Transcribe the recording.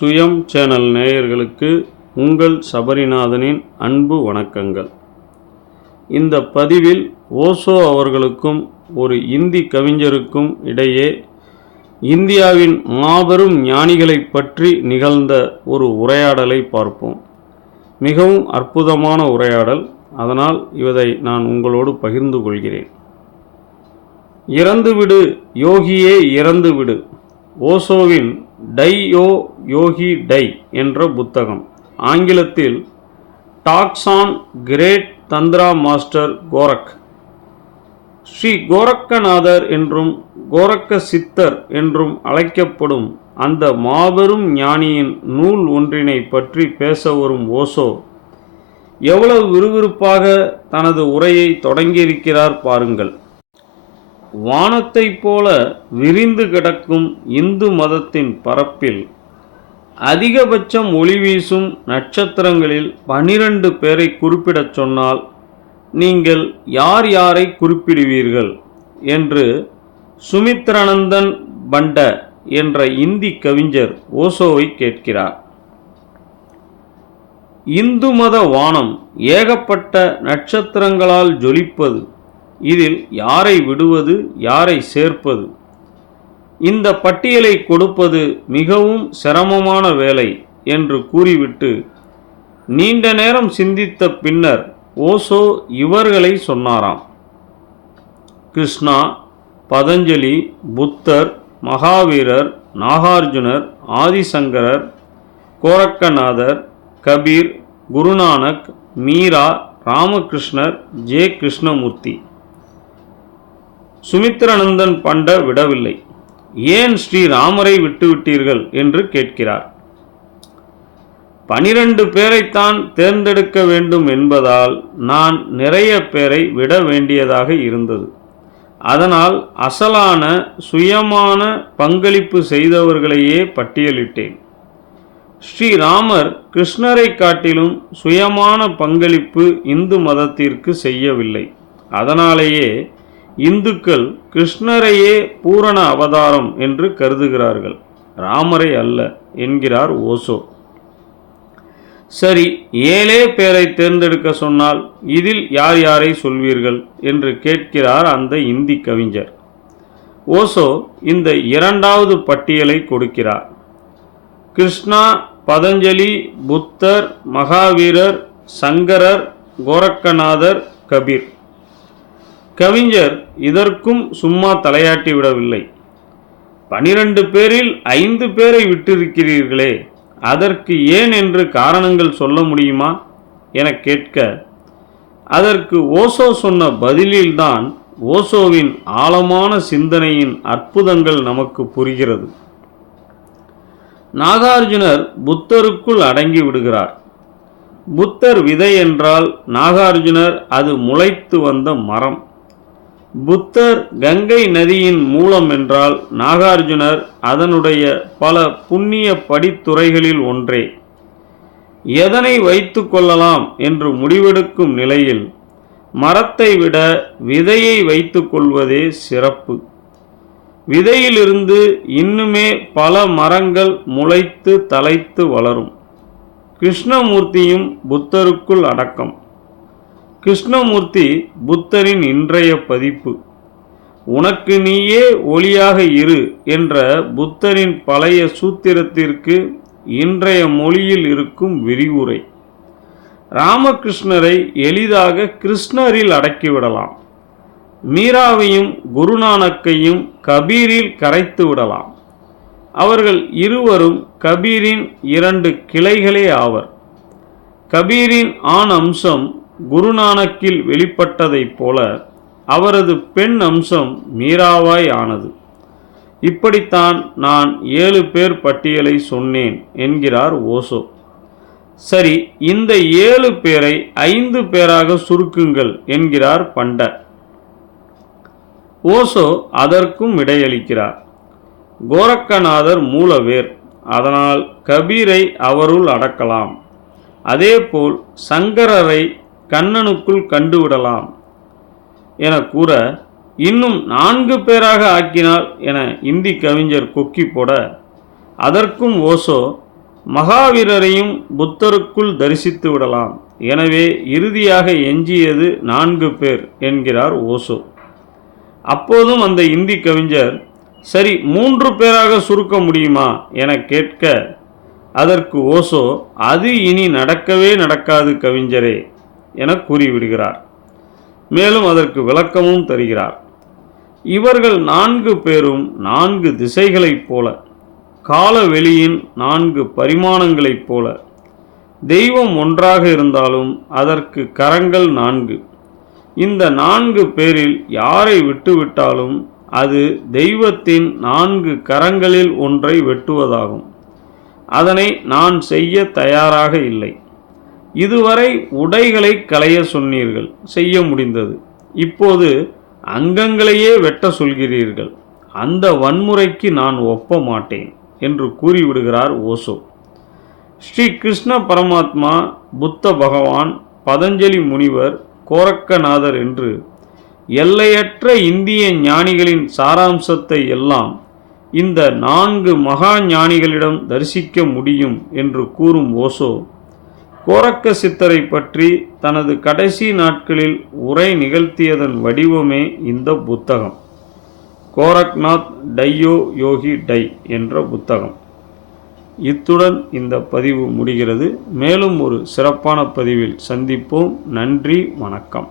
சுயம் சேனல் நேயர்களுக்கு உங்கள் சபரிநாதனின் அன்பு வணக்கங்கள். இந்த பதிவில் ஓசோ அவர்களுக்கும் ஒரு இந்தி கவிஞருக்கும் இடையே இந்தியாவின் மாபெரும் ஞானிகளைப் பற்றி நிகழ்ந்த ஒரு உரையாடலை பார்ப்போம். மிகவும் அற்புதமான உரையாடல். அதனால் இதை நான் உங்களோடு பகிர்ந்து கொள்கிறேன். இறந்துவிடு யோகியே இறந்துவிடு. ஓசோவின் டை யோ யோகி டை என்ற புத்தகம். ஆங்கிலத்தில் talks on great tantra master Gorakh. Shri Gorakkanathar என்றும் கோரக்க சித்தர் என்றும் அழைக்கப்படும் அந்த மாபெரும் ஞானியின் நூல் ஒன்றினை பற்றி பேச வரும் ஓசோ எவ்வளவு விறுவிறுப்பாக தனது உரையை தொடங்கியிருக்கிறார் பாருங்கள். வானத்தைப் போல விரிந்து கிடக்கும் இந்து மதத்தின் பரப்பில் அதிகபட்சம் ஒளி வீசும் நட்சத்திரங்களில் பனிரெண்டு பேரை குறிப்பிடச் சொன்னால் நீங்கள் யார் யாரை குறிப்பிடுவீர்கள்? என்று சுமித்ரானந்தன் பண்ட என்ற இந்தி கவிஞர் ஓசோவை கேட்கிறார். இந்து மத வானம் ஏகப்பட்ட நட்சத்திரங்களால் ஜொலிப்பது இதில் யாரை விடுவது யாரை சேர்ப்பது? இந்த பட்டியலை கொடுப்பது மிகவும் சிரமமான வேலை என்று கூறிவிட்டு நீண்ட நேரம் சிந்தித்த பின்னர் ஓசோ இவர்களை சொன்னாராம். கிருஷ்ணா பதஞ்சலி புத்தர் மகாவீரர் நாகார்ஜுனர் ஆதிசங்கரர் கோரக்கநாதர் கபீர் குருநானக் மீரா ராமகிருஷ்ணர் ஜே கிருஷ்ணமூர்த்தி. சுமித்ரானந்தன் பண்ட விடவில்லை. ஏன் ஸ்ரீராமரை விட்டுவிட்டீர்கள் என்று கேட்கிறார். பனிரெண்டு பேரைத்தான் தேர்ந்தெடுக்க வேண்டும் என்பதால் நான் நிறைய பேரை விட வேண்டியதாக இருந்தது. அதனால் அசலான சுயமான பங்களிப்பு செய்தவர்களையே பட்டியலிட்டேன். ஸ்ரீராமர் கிருஷ்ணரை காட்டிலும் சுயமான பங்களிப்பு இந்து மதத்திற்கு செய்யவில்லை. அதனாலேயே இந்துக்கள் கிருஷ்ணரையே பூரண அவதாரம் என்று கருதுகிறார்கள். ராமரை அல்ல என்கிறார் ஓசோ. சரி ஏழே பேரை தேர்ந்தெடுக்க சொன்னால் இதில் யார் யாரை சொல்வீர்கள்? என்று கேட்கிறார் அந்த இந்தி கவிஞர். ஓசோ இந்த இரண்டாவது பட்டியலை கொடுக்கிறார். கிருஷ்ணா பதஞ்சலி புத்தர் மகாவீரர் சங்கரர் கோரக்கநாதர் கபீர். கவிஞர் இதற்கும் சும்மா தலையாட்டி விடவில்லை. பனிரெண்டு பேரில் ஐந்து பேரை விட்டிருக்கிறீர்களே அதற்கு ஏன் என்று காரணங்கள் சொல்ல முடியுமா என கேட்க அதற்கு ஓசோ சொன்ன பதிலில்தான் ஓசோவின் ஆழமான சிந்தனையின் அற்புதங்கள் நமக்கு புரிகிறது. நாகார்ஜுனர் புத்தருக்குள் அடங்கி விடுகிறார். புத்தர் விதை என்றால் நாகார்ஜுனர் அது முளைத்து வந்த மரம். புத்தர் கங்கை நதியின் மூலம் என்றால் நாகார்ஜுனர் அதனுடைய பல புண்ணிய படித்துறைகளில் ஒன்றே. எதனை வைத்து கொள்ளலாம் என்று முடிவெடுக்கும் நிலையில் மரத்தை விட விதையை வைத்து கொள்வதே சிறப்பு. விதையிலிருந்து இன்னுமே பல மரங்கள் முளைத்து தலைத்து வளரும். கிருஷ்ணமூர்த்தியும் புத்தருக்குள் அடக்கம். கிருஷ்ணமூர்த்தி புத்தரின் இன்றைய பதிப்பு. உனக்கு நீயே ஒளியாக இரு என்ற புத்தரின் பழைய சூத்திரத்திற்கு இன்றைய மொழியில் இருக்கும் விரிவுரை. ராமகிருஷ்ணரை எளிதாக கிருஷ்ணரில் அடக்கிவிடலாம். மீராவையும் குருநானக்கையும் கபீரில் கரைத்து விடலாம். அவர்கள் இருவரும் கபீரின் இரண்டு கிளைகளே ஆவர். கபீரின் ஆண் அம்சம் குருநானக்கில் வெளிப்பட்டதைப் போல அவரது பெண் அம்சம் மீராவாய் ஆனது. இப்படித்தான் நான் ஏழு பேர் பட்டியலை சொன்னேன் என்கிறார் ஓசோ. சரி இந்த ஏழு பேரை ஐந்து பேராக சுருக்குங்கள் என்கிறார் பண்ட ஓசோ அதற்கும் விடையளிக்கிறார். கோரக்கநாதர் மூலவேர் அதனால் கபீரை அவருள் அடக்கலாம். அதேபோல் சங்கரரை கண்ணனுக்குள் கண்டுவிடலாம் என கூற இன்னும் நான்கு பேராக ஆக்கினால் என இந்தி கவிஞர் கொக்கி போட. அதற்கும் ஓசோ மகாவீரரையும் புத்தருக்குள் தரிசித்து விடலாம். எனவே இறுதியாக எஞ்சியது நான்கு பேர் என்கிறார் ஓசோ. அப்போதும் அந்த இந்தி கவிஞர் சரி மூன்று பேராக சுருக்க முடியுமா? என கேட்க அதற்கு ஓசோ அது இனி நடக்கவே நடக்காது கவிஞரே. என கூறிவிடுகிறார். மேலும் அதற்கு விளக்கமும் தருகிறார். இவர்கள் நான்கு பேரும் நான்கு திசைகளைப் போல காலவெளியின் நான்கு பரிமாணங்களைப் போல தெய்வம் ஒன்றாக இருந்தாலும் அதற்கு கரங்கள் நான்கு. இந்த நான்கு பேரில் யாரை விட்டுவிட்டாலும் அது தெய்வத்தின் நான்கு கரங்களில் ஒன்றை வெட்டுவதாகும். அதனை நான் செய்ய தயாராக இல்லை. இதுவரை உடைகளை களைய சொன்னீர்கள் செய்ய முடிந்தது. இப்போது அங்கங்களையே வெட்ட சொல்கிறீர்கள். அந்த வன்முறைக்கு நான் ஒப்ப மாட்டேன் என்று கூறிவிடுகிறார் ஓசோ. ஸ்ரீ கிருஷ்ண பரமாத்மா புத்த பகவான் பதஞ்சலி முனிவர் கோரக்கநாதர் என்று எல்லையற்ற இந்திய ஞானிகளின் சாராம்சத்தை எல்லாம் இந்த நான்கு மகா ஞானிகளிடம் தரிசிக்க முடியும் என்று கூறும் ஓசோ கோரக்க சித்தரை பற்றி தனது கடைசி நாட்களில் உரை நிகழ்த்தியதன் வடிவமே இந்த புத்தகம். கோரக்நாத் டையோ யோகி டை என்ற புத்தகம். இத்துடன் இந்த பதிவு முடிகிறது. மேலும் ஒரு சிறப்பான பதிவில் சந்திப்போம். நன்றி வணக்கம்.